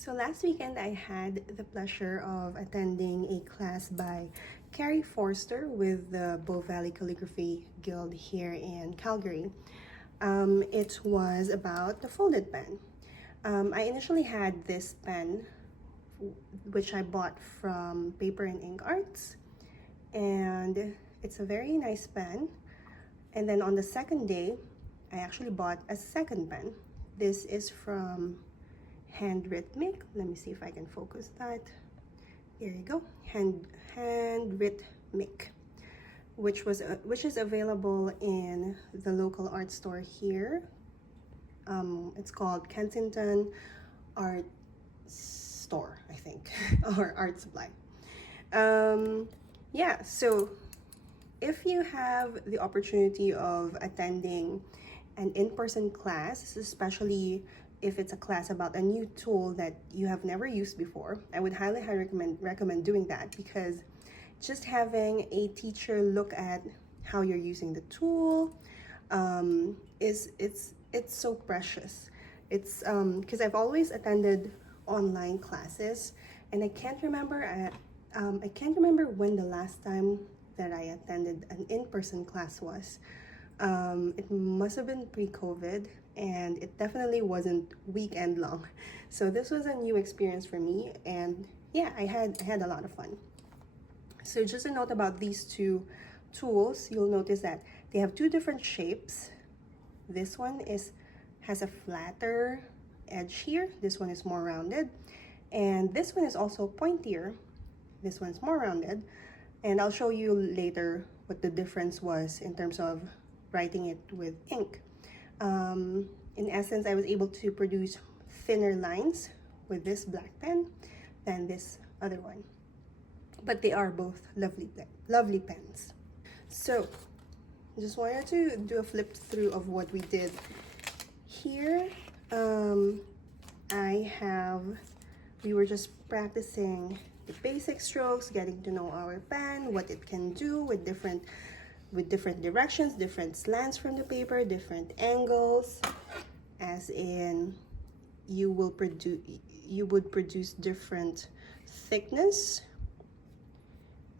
So last weekend I had the pleasure of attending a class by Kerri Forster with the Bow Valley Calligraphy Guild here in Calgary. It was about the folded pen. I initially had this pen which I bought from Paper and Ink Arts, and it's a very nice pen. And then on the second day I actually bought a second pen. This is from Handwritmic. Let me see if I can focus that. There you go. Handwritmic, which is available in the local art store here. It's called Kensington Art Store, I think, or Art Supply. Yeah, so if you have the opportunity of attending an in-person class, especially if it's a class about a new tool that you have never used before, I would highly recommend doing that, because just having a teacher look at how you're using the tool it's so precious. It's because I've always attended online classes, and I can't remember when the last time that I attended an in-person class was. It must have been pre-COVID, and it definitely wasn't weekend long. So this was a new experience for me, and yeah, I had a lot of fun. So just a note about these two tools, you'll notice that they have two different shapes. This one has a flatter edge here. This one is more rounded, and this one is also pointier. This one's more rounded, and I'll show you later what the difference was in terms of writing it with ink. In essence, I was able to produce thinner lines with this black pen than this other one, but they are both lovely pens. So just wanted to do a flip through of what we did here. We were just practicing the basic strokes, getting to know our pen, what it can do with different directions, different slants from the paper, different angles, as in you would produce different thickness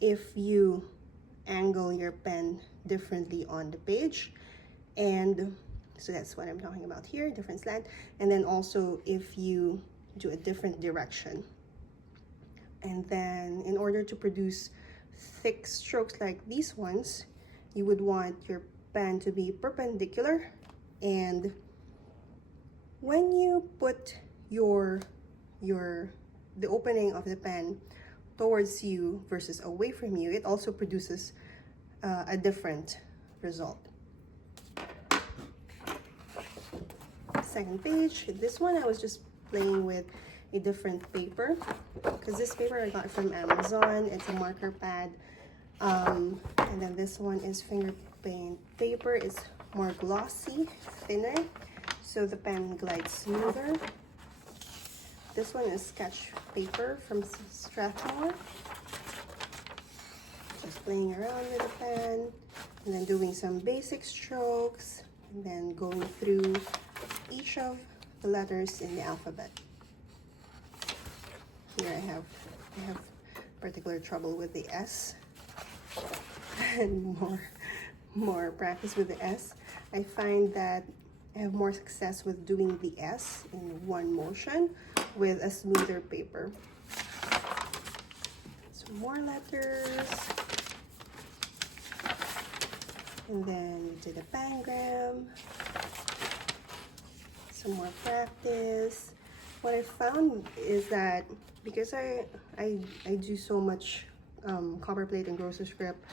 if you angle your pen differently on the page. And so that's what I'm talking about here, different slant. And then also if you do a different direction. And then in order to produce thick strokes like these ones, you would want your pen to be perpendicular, and when you put the opening of the pen towards you versus away from you, it also produces a different result. Second page, this one I was just playing with a different paper, because this paper I got from Amazon. It's a marker pad. And then this one is Fingerpaint paper. It's more glossy, thinner, so the pen glides smoother. This one is sketch paper from Strathmore. Just playing around with the pen, and then doing some basic strokes, and then going through each of the letters in the alphabet. Here I have particular trouble with the S, and more practice with the S. I find that I have more success with doing the S in one motion with a smoother paper. Some more letters, and then we did a pangram. Some more practice. What I found is that because I do so much copperplate and grocer script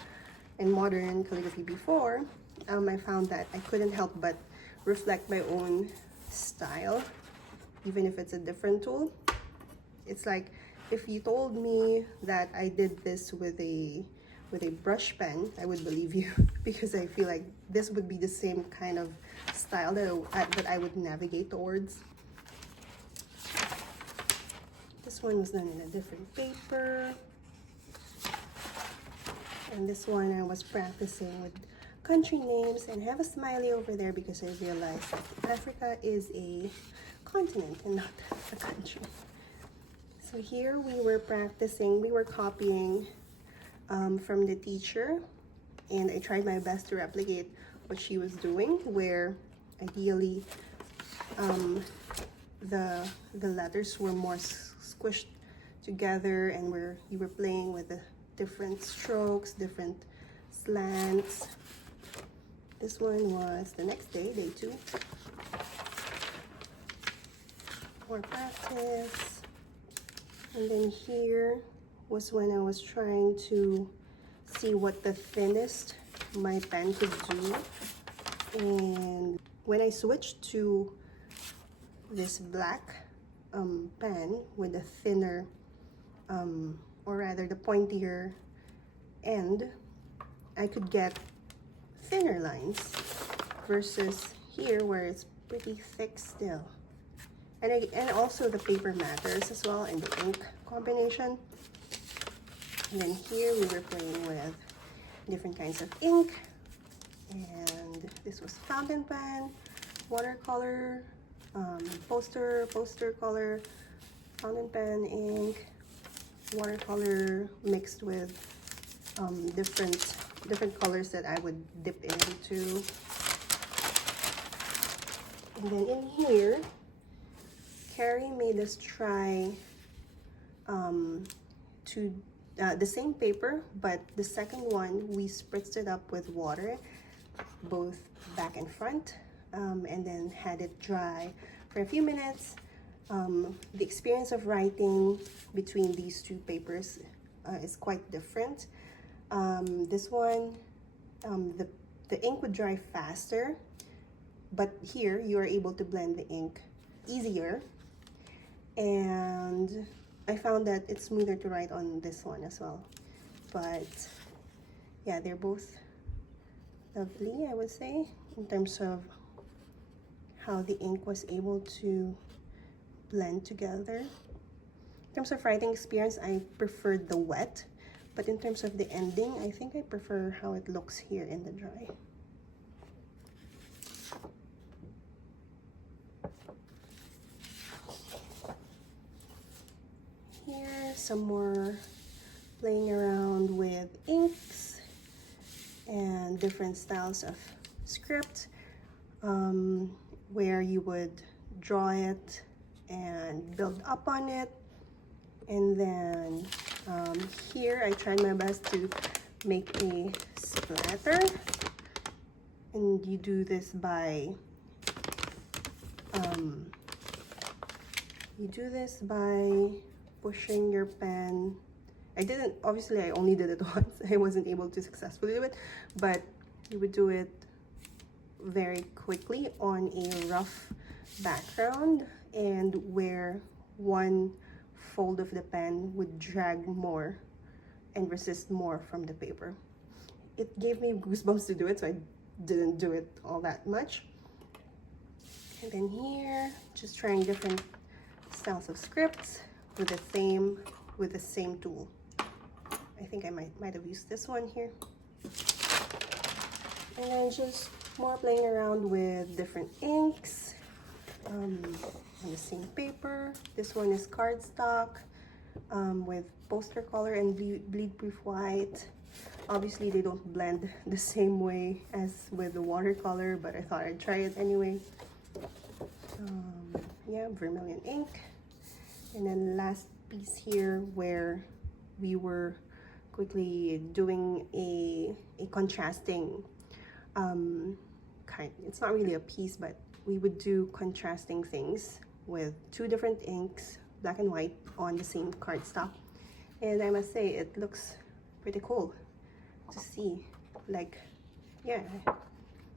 and modern calligraphy before, I found that I couldn't help but reflect my own style, even if it's a different tool. It's like if you told me that I did this with a brush pen, I would believe you, because I feel like this would be the same kind of style that I would navigate towards. This one was done in a different paper. And this one I was practicing with country names, and I have a smiley over there because I realized that Africa is a continent and not a country. So here we were practicing, we were copying from the teacher, and I tried my best to replicate what she was doing, where ideally the letters were more squished together, and where you were playing with the different strokes, different slants. This one was the next day, day 2. More practice. And then here was when I was trying to see what the thinnest my pen could do. And when I switched to this black pen with a thinner, or rather the pointier end, I could get thinner lines versus here where it's pretty thick still. And also the paper matters as well, and the ink combination. And then here we were playing with different kinds of ink, and this was fountain pen, watercolor, poster color, fountain pen ink, watercolor mixed with different colors that I would dip into. And then in here, Kerri made us try the same paper, but the second one we spritzed it up with water, both back and front, and then had it dry for a few minutes. The experience of writing between these two papers is quite different. This one, the ink would dry faster, but here you are able to blend the ink easier, and I found that it's smoother to write on this one as well. But yeah, they're both lovely, I would say, in terms of how the ink was able to blend together. In terms of writing experience, I preferred the wet, but in terms of the ending, I think I prefer how it looks here in the dry. Here, some more playing around with inks and different styles of script, where you would draw it and build up on it. And then here I tried my best to make a splatter, and you do this by pushing your pen. Obviously I only did it once. I wasn't able to successfully do it, but you would do it very quickly on a rough background, and where one fold of the pen would drag more and resist more from the paper. It gave me goosebumps to do it, so I didn't do it all that much. And then here, just trying different styles of scripts with the same tool. I think I might have used this one here. And then just more playing around with different inks on the same paper. This one is cardstock with poster color and bleed proof white. Obviously they don't blend the same way as with the watercolor, but I thought I'd try it anyway. Yeah, vermilion ink. And then last piece here where we were quickly doing a contrasting it's not really a piece, but we would do contrasting things with two different inks, black and white, on the same cardstock. And I must say it looks pretty cool to see. Like, yeah,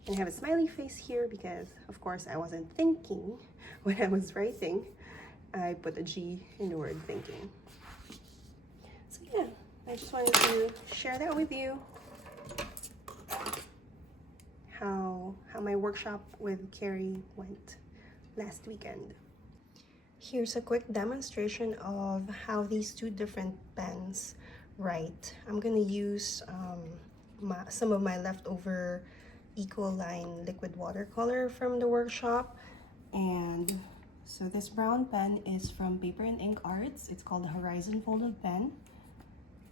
and I have a smiley face here because of course I wasn't thinking when I was writing. I put a G in the word thinking. So yeah, I just wanted to share that with you, how my workshop with Kerri went last weekend. Here's a quick demonstration of how these two different pens write. I'm gonna use some of my leftover Ecoline liquid watercolor from the workshop, and So this brown pen is from Paper and Ink Arts. It's called the Horizon Folded Pen.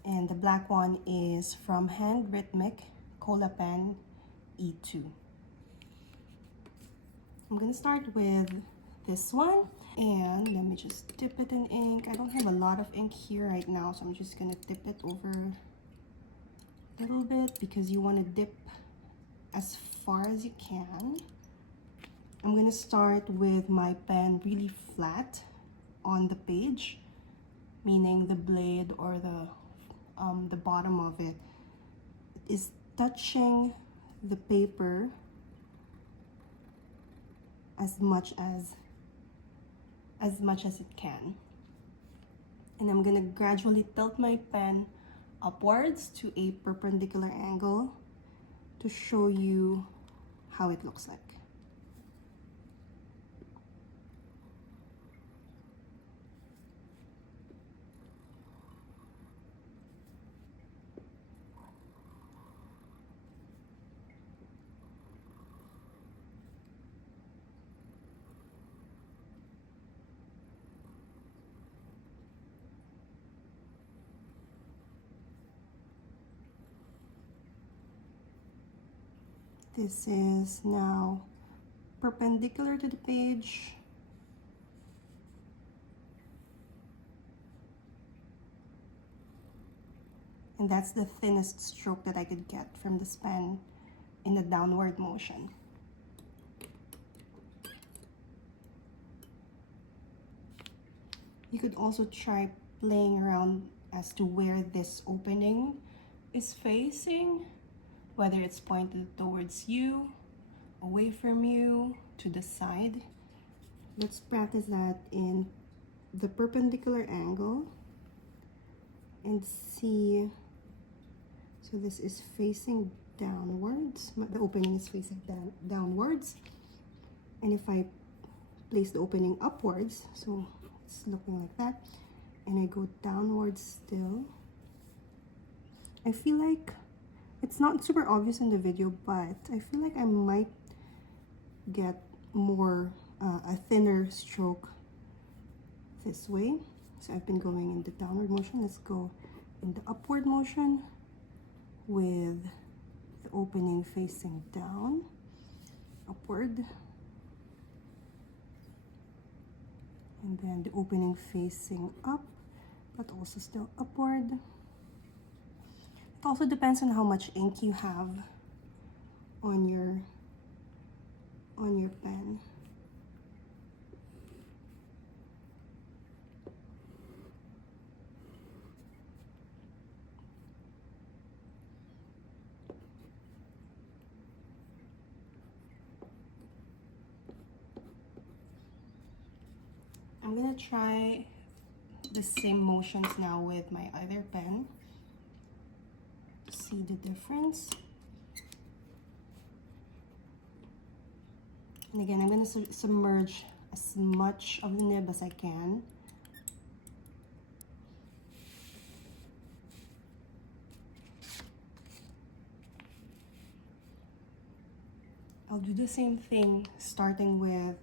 And the black one is from Handwritmic Cola Pen E2. I'm gonna start with this one, and let me just dip it in ink. I don't have a lot of ink here right now, so I'm just gonna dip it over a little bit because you want to dip as far as you can. I'm gonna start with my pen really flat on the page, meaning the blade or the bottom of it is touching the paper as much as it can. And I'm gonna gradually tilt my pen upwards to a perpendicular angle to show you how it looks like. This is now perpendicular to the page. And that's the thinnest stroke that I could get from this pen in a downward motion. You could also try playing around as to where this opening is facing, whether it's pointed towards you, away from you, to the side. Let's practice that in the perpendicular angle and see. So this is facing downwards, the opening is facing downwards. And if I place the opening upwards, so it's looking like that, and I go downwards still, I feel like it's not super obvious in the video, but I feel like I might get more, a thinner stroke this way. So I've been going in the downward motion. Let's go in the upward motion with the opening facing down, upward. And then the opening facing up, but also still upward. It also depends on how much ink you have on your pen. I'm gonna try the same motions now with my other pen to see the difference. And again, I'm gonna submerge as much of the nib as I can. I'll do the same thing starting with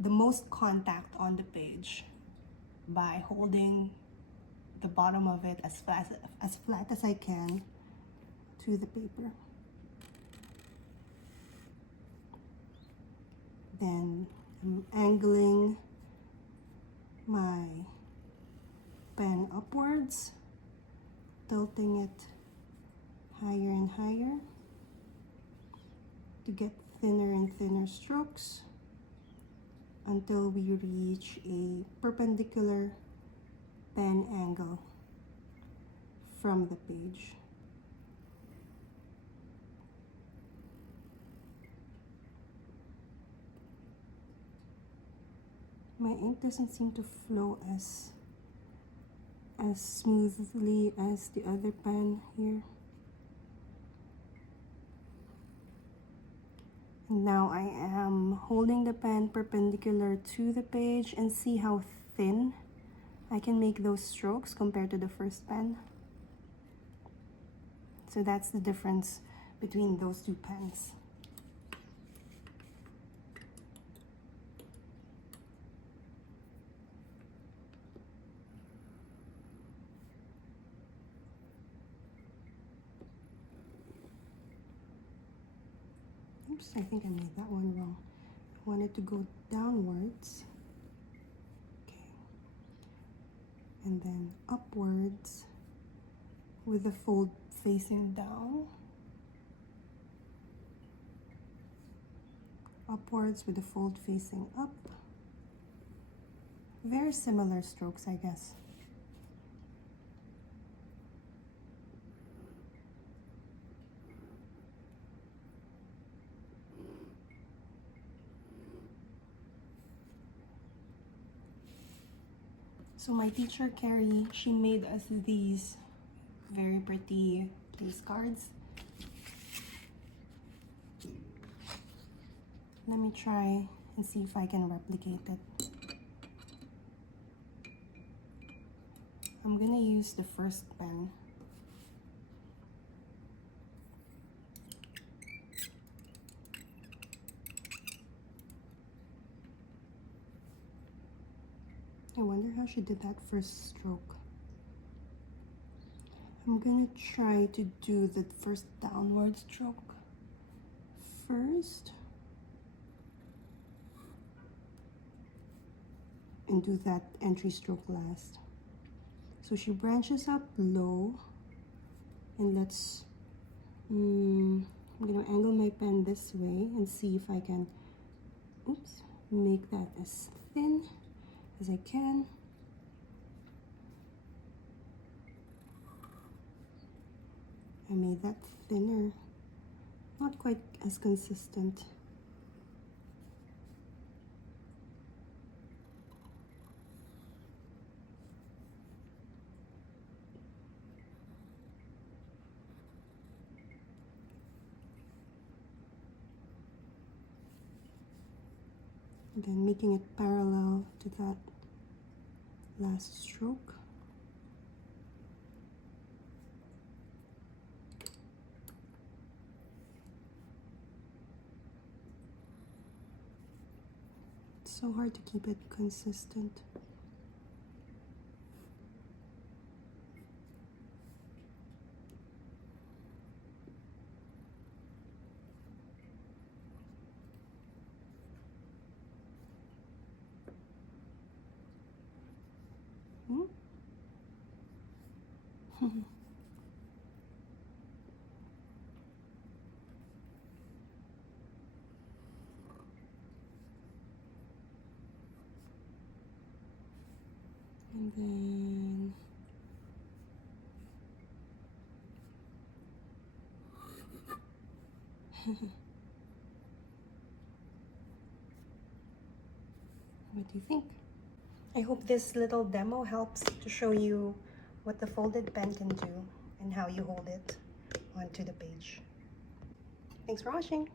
the most contact on the page by holding the bottom of it as flat as I can to the paper. Then I'm angling my pen upwards, tilting it higher and higher to get thinner and thinner strokes until we reach a perpendicular pen angle from the page. My ink doesn't seem to flow as smoothly as the other pen here. Now I am holding the pen perpendicular to the page and see how thin I can make those strokes compared to the first pen. So that's the difference between those two pens. Oops, I think I made that one wrong. I want it to go downwards. Okay. And then upwards with the fold facing down. Upwards with the fold facing up. Very similar strokes, I guess. So my teacher, Kerri, she made us these very pretty place cards. Let me try and see if I can replicate it. I'm gonna use the first pen. I wonder how she did that first stroke. I'm gonna try to do the first downward stroke first. And do that entry stroke last. So she branches up low, and I'm gonna angle my pen this way and see if I can, oops, make that as thin as I can. I made that thinner, not quite as consistent. And then making it parallel to that last stroke. It's so hard to keep it consistent. And then what do you think? I hope this little demo helps to show you what the folded pen can do and how you hold it onto the page. Thanks for watching.